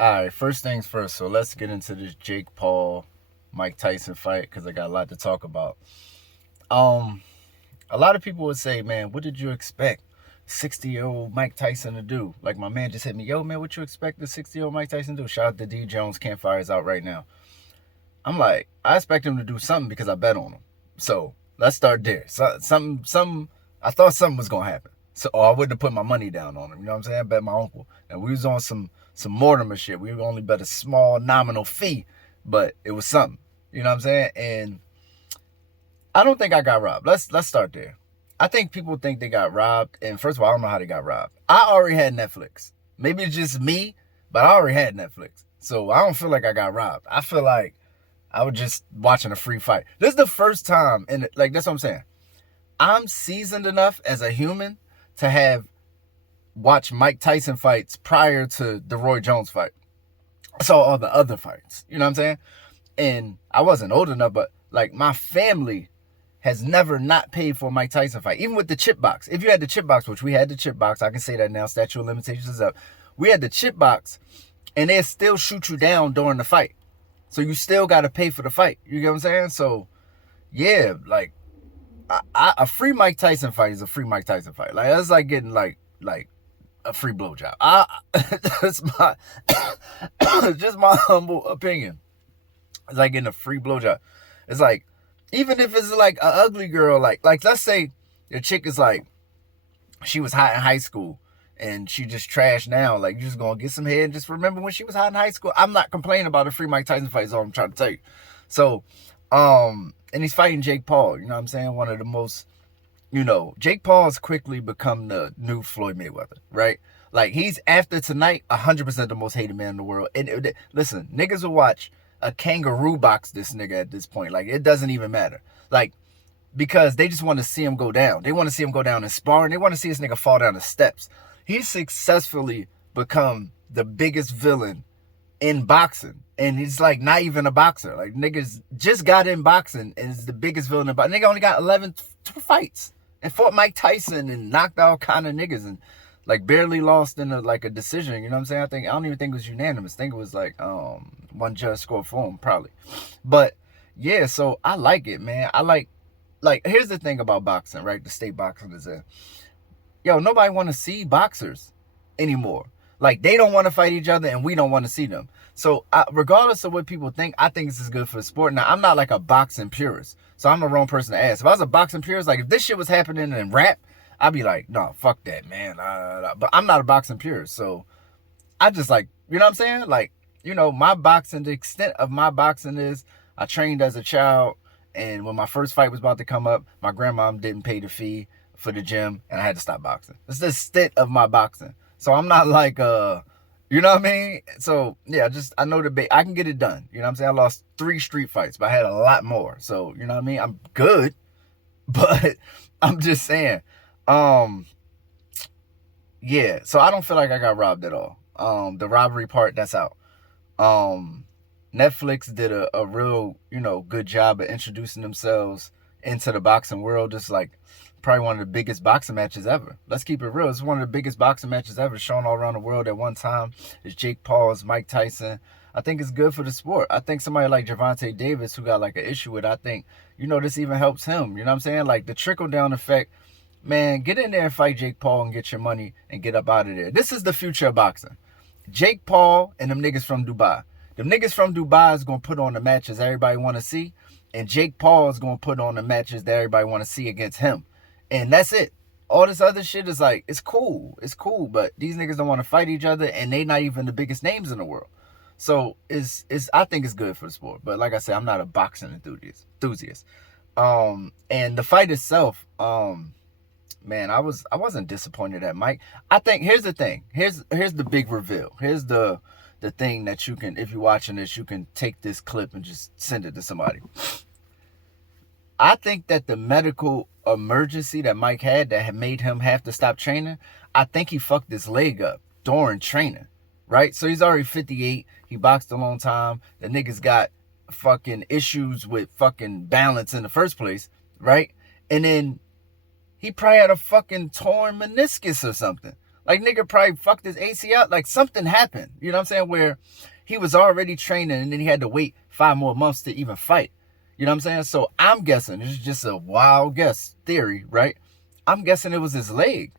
All right, first things first. So let's get into this Jake Paul, Mike Tyson fight because I got a lot to talk about. Um, a lot of people would say, "Man, what did you expect 60-year-old Mike Tyson to do?" Like my man just hit me, "Yo, man, what you expect the 60-year-old Mike Tyson to do?" Shout out to D Jones. Campfire is out right now. I'm like, I expect him to do something because I bet on him. So let's start there. Some. I thought something was gonna happen. So or I wouldn't have put my money down on him. You know what I'm saying? I bet my uncle, and we was on some Mortimer shit. We only bet a small nominal fee, but it was something. You know what I'm saying? And I don't think I got robbed. Let's start there. I think people think they got robbed, and first of all, I don't know how they got robbed. I already had Netflix. Maybe it's just me, but I already had Netflix, so I don't feel like I got robbed. I feel like I was just watching a free fight. This is the first time, and like that's what I'm saying. I'm seasoned enough as a human to have watched Mike Tyson fights prior to the Roy Jones fight. I saw all the other fights. You know what I'm saying? And I wasn't old enough, but like my family has never not paid for a Mike Tyson fight, even with the chip box. If you had the chip box, which we had the chip box, I can say that now. Statute of limitations is up. We had the chip box, and they still shoot you down during the fight. So you still got to pay for the fight. You get what I'm saying? So yeah, like a free Mike Tyson fight is a free Mike Tyson fight. Like that's like getting like a free blowjob. That's my just my humble opinion. It's like getting a free blowjob. It's like even if it's like an ugly girl, like let's say the chick is like she was hot in high school and she just trashed now. Like you just gonna get some head and just remember when she was hot in high school. I'm not complaining about a free Mike Tyson fight. Is all I'm trying to tell you. So, and he's fighting Jake Paul. You know what I'm saying? One of the most, Jake Paul has quickly become the new Floyd Mayweather, right? Like he's after tonight, 100% the most hated man in the world. And listen, niggas will watch a kangaroo box this nigga at this point. Like it doesn't even matter. Like because they just want to see him go down. They want to see him go down in sparring. They want to see this nigga fall down the steps. He's successfully become the biggest villain in boxing. And he's like not even a boxer. Like niggas just got in boxing and is the biggest villain in boxing. Nigga only got 11 fights and fought Mike Tyson and knocked out kind of niggas and like barely lost in a decision. You know what I'm saying? I don't even think it was unanimous. I think it was like one judge scored for him probably. But yeah, so I like it, man. I like here's the thing about boxing, right? The state boxing is in. Yo, nobody want to see boxers anymore. Like they don't want to fight each other, and we don't want to see them. So, regardless of what people think, I think this is good for the sport. Now, I'm not like a boxing purist, so I'm the wrong person to ask. If I was a boxing purist, like if this shit was happening in rap, I'd be like, no, fuck that, man. But I'm not a boxing purist, so I just like, you know what I'm saying? Like, my boxing, the extent of my boxing is I trained as a child, and when my first fight was about to come up, my grandmom didn't pay the fee for the gym, and I had to stop boxing. It's the extent of my boxing. So I'm not like, you know what I mean? So yeah, I know I can get it done. You know what I'm saying? I lost 3 street fights, but I had a lot more. So, you know what I mean? I'm good, but I'm just saying, um, yeah. So I don't feel like I got robbed at all. The robbery part, that's out. Um, Netflix did a real, good job of introducing themselves into the boxing world. Just like probably one of the biggest boxing matches ever. Let's keep it real. It's one of the biggest boxing matches ever shown all around the world at one time. It's Jake Paul's, Mike Tyson. I think it's good for the sport. I think somebody like Gervonta Davis, who got like an issue with it, I think, this even helps him. You know what I'm saying? Like the trickle down effect. Man, get in there and fight Jake Paul and get your money and get up out of there. This is the future of boxing. Jake Paul and them niggas from Dubai. Them niggas from Dubai is going to put on the matches everybody want to see. And Jake Paul is going to put on the matches that everybody want to see against him. And that's it. All this other shit is like, it's cool. It's cool. But these niggas don't want to fight each other. And they not even the biggest names in the world. So I think it's good for the sport. But like I said, I'm not a boxing enthusiast. And the fight itself, man, I wasn't disappointed at Mike. I think here's the thing. Here's the big reveal. Here's the thing that you can, if you're watching this, you can take this clip and just send it to somebody. I think that the medical emergency that Mike had that had made him have to stop training, I think he fucked his leg up during training, right? So he's already 58. He boxed a long time. The nigga's got fucking issues with fucking balance in the first place, right? And then he probably had a fucking torn meniscus or something. Like, nigga probably fucked his ACL. Like, something happened. You know what I'm saying? Where he was already training and then he had to wait 5 more months to even fight. You know what I'm saying? So I'm guessing, this is just a wild guess theory, right? I'm guessing it was his leg,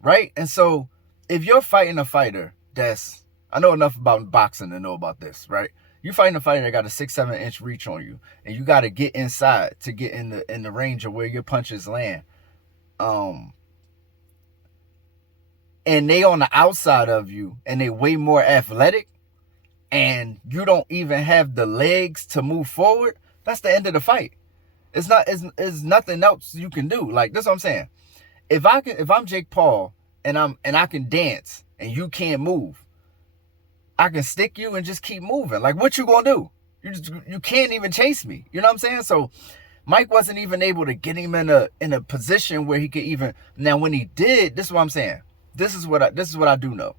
right? And so if you're fighting a fighter that's, I know enough about boxing to know about this, right? You fighting a fighter that got a 6-7 inch reach on you, and you got to get inside to get in the range of where your punches land. And they on the outside of you, and they way more athletic, and you don't even have the legs to move forward. That's the end of the fight. It's nothing else you can do. Like, that's what I'm saying. If I'm Jake Paul and I can dance and you can't move, I can stick you and just keep moving. Like, what you gonna do? You can't even chase me. You know what I'm saying? So Mike wasn't even able to get him in a position where he could even. Now, when he did, this is what I'm saying. This is what I do know.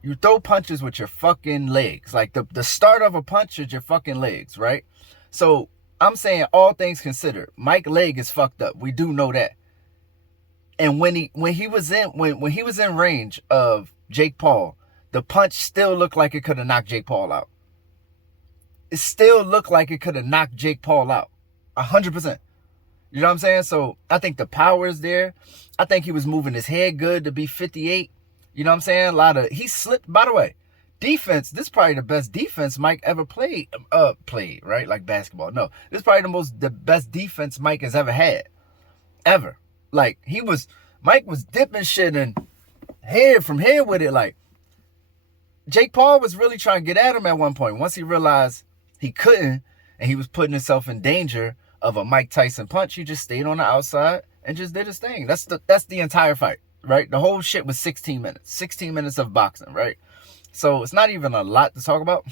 You throw punches with your fucking legs. Like, the start of a punch is your fucking legs, right? So I'm saying, all things considered, Mike's leg is fucked up. We do know that. And when he was in range of Jake Paul, the punch still looked like it could have knocked Jake Paul out. It still looked like it could have knocked Jake Paul out. 100%. You know what I'm saying? So I think the power is there. I think he was moving his head good to be 58. You know what I'm saying? He slipped, by the way. Defense, this is probably the best defense Mike ever played, right? Like basketball. No, this is probably the best defense Mike has ever had. Ever. Like, Mike was dipping shit and head from head with it. Like, Jake Paul was really trying to get at him at one point. Once he realized he couldn't, and he was putting himself in danger of a Mike Tyson punch, he just stayed on the outside and just did his thing. That's the entire fight, right? The whole shit was 16 minutes. 16 minutes of boxing, right? So it's not even a lot to talk about.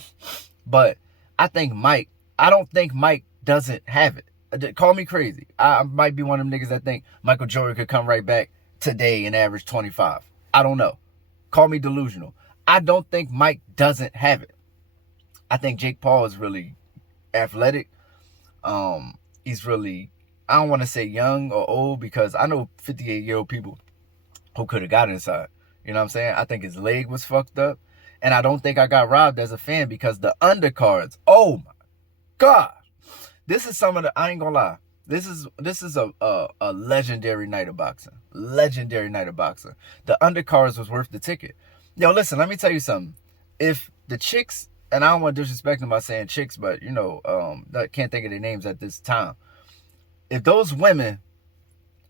But I don't think Mike doesn't have it. Call me crazy. I might be one of them niggas that think Michael Jordan could come right back today and average 25. I don't know. Call me delusional. I don't think Mike doesn't have it. I think Jake Paul is really athletic. He's really, I don't want to say young or old, because I know 58-year-old people who could have got inside. You know what I'm saying? I think his leg was fucked up. And I don't think I got robbed as a fan, because the undercards, oh my God. This is some of the, I ain't gonna lie. This is a legendary night of boxing. Legendary night of boxing. The undercards was worth the ticket. Yo, listen, let me tell you something. If the chicks, and I don't want to disrespect them by saying chicks, but, you know, I can't think of their names at this time. If those women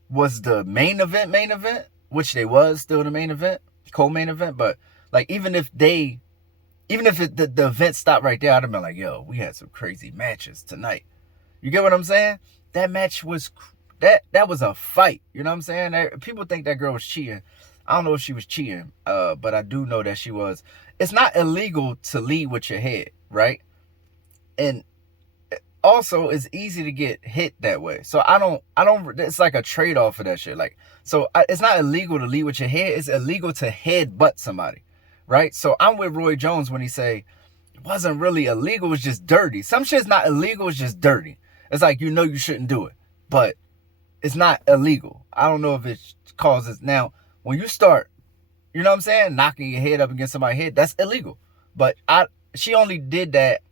was the main event, which they was still the main event, co-main event, but like, even if the event stopped right there, I'd have been like, yo, we had some crazy matches tonight. You get what I'm saying? That match was, that was a fight. You know what I'm saying? People think that girl was cheating. I don't know if she was cheating, but I do know that she was. It's not illegal to lead with your head, right? And also, it's easy to get hit that way. So I don't, it's like a trade-off for that shit. Like, so it's not illegal to lead with your head. It's illegal to headbutt somebody, right? So I'm with Roy Jones when he say, it wasn't really illegal, it's just dirty. Some shit's not illegal, it's just dirty. It's like, you know you shouldn't do it, but it's not illegal. I don't know if it causes, now, when you start, you know what I'm saying, knocking your head up against somebody's head, that's illegal. But she only did that.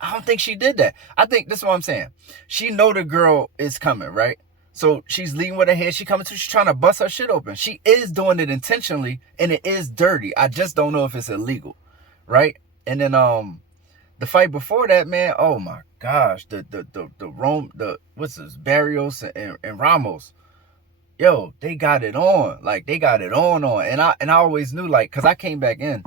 I don't think she did that. I think this is what I'm saying. She know the girl is coming, right? So she's leading with her head. She's trying to bust her shit open. She is doing it intentionally, and it is dirty. I just don't know if it's illegal, right? And then the fight before that, man, oh my gosh, what's this, Barrios and Ramos. Yo, they got it on. Like, they got it on. And I always knew, like, because I came back in.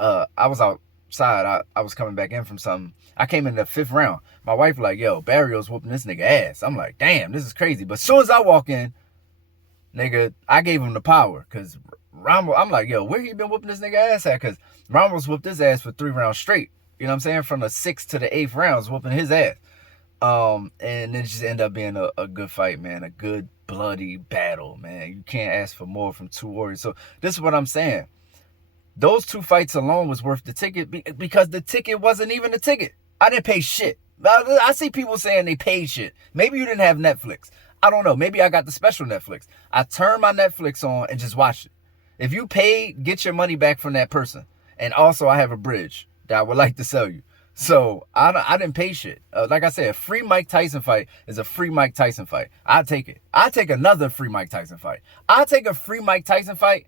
I was outside. I was coming back in from something. I came in the 5th round. My wife was like, yo, Barrios whooping this nigga ass. I'm like, damn, this is crazy. But as soon as I walk in, nigga, I gave him the power. Because Ramos, I'm like, yo, where he been whooping this nigga ass at? Because Ramos whooped his ass for 3 rounds straight. You know what I'm saying? From the 6th to the 8th rounds, whooping his ass. And it just ended up being a good fight, man. A good bloody battle, man. You can't ask for more from two warriors. So this is what I'm saying. Those 2 fights alone was worth the ticket, because the ticket wasn't even a ticket. I didn't pay shit. I see people saying they paid shit. Maybe you didn't have Netflix. I don't know. Maybe I got the special Netflix. I turn my Netflix on and just watch it. If you paid, get your money back from that person. And also, I have a bridge that I would like to sell you. So I didn't pay shit. Like I said, a free Mike Tyson fight is a free Mike Tyson fight. I'll take it. I'll take another free Mike Tyson fight. I'll take a free Mike Tyson fight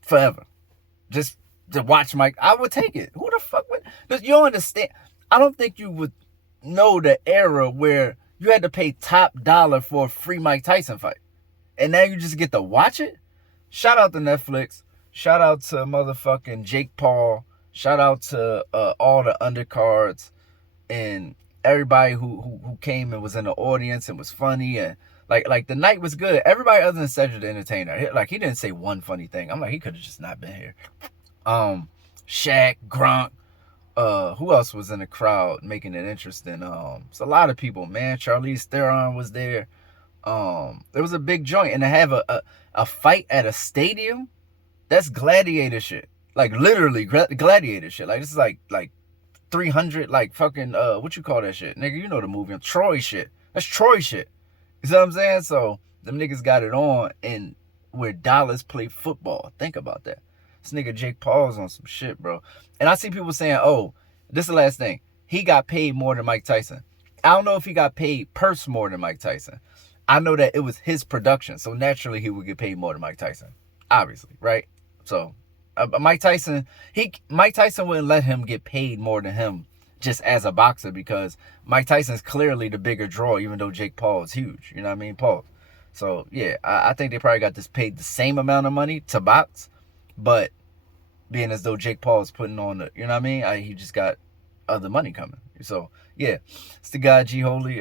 forever. Just to watch Mike. I would take it. Who the fuck would? You don't understand. I don't think you would know the era where you had to pay top dollar for a free Mike Tyson fight. And now you just get to watch it? Shout out to Netflix. Shout out to motherfucking Jake Paul. Shout out to all the undercards and everybody who came and was in the audience and was funny. And like the night was good. Everybody other than Cedric the Entertainer. Like, he didn't say one funny thing. I'm like, he could have just not been here. Shaq, Gronk. Who else was in the crowd making it interesting? It's a lot of people, man. Charlize Theron was there. It was a big joint. And to have a fight at a stadium, that's gladiator shit. Like, literally gladiator shit. Like, this is like 300, like, fucking, what you call that shit? Nigga, you know the movie. Troy shit. That's Troy shit. You see what I'm saying? So, them niggas got it on, and where dollars play football. Think about that. This nigga Jake Paul's on some shit, bro. And I see people saying, oh, this is the last thing. He got paid more than Mike Tyson. I don't know if he got paid purse more than Mike Tyson. I know that it was his production, so naturally he would get paid more than Mike Tyson. Obviously, right? So, Mike Tyson wouldn't let him get paid more than him just as a boxer, because Mike Tyson's clearly the bigger draw, even though Jake Paul is huge. You know what I mean? Paul. So, yeah, I think they probably got this paid the same amount of money to box, but being as though Jake Paul is putting on the, you know what I mean? He just got other money coming. So, yeah, it's the guy G Holy.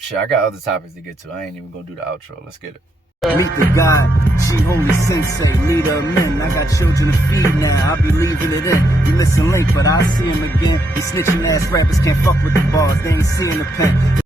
Shit, I got other topics to get to. I ain't even gonna do the outro. Let's get it. Meet the God, G Holy Sensei, leader of men. I got children to feed now, I'll be leaving it in. You missing Link, but I'll see him again. These snitching ass rappers can't fuck with the bars, they ain't seeing the pen.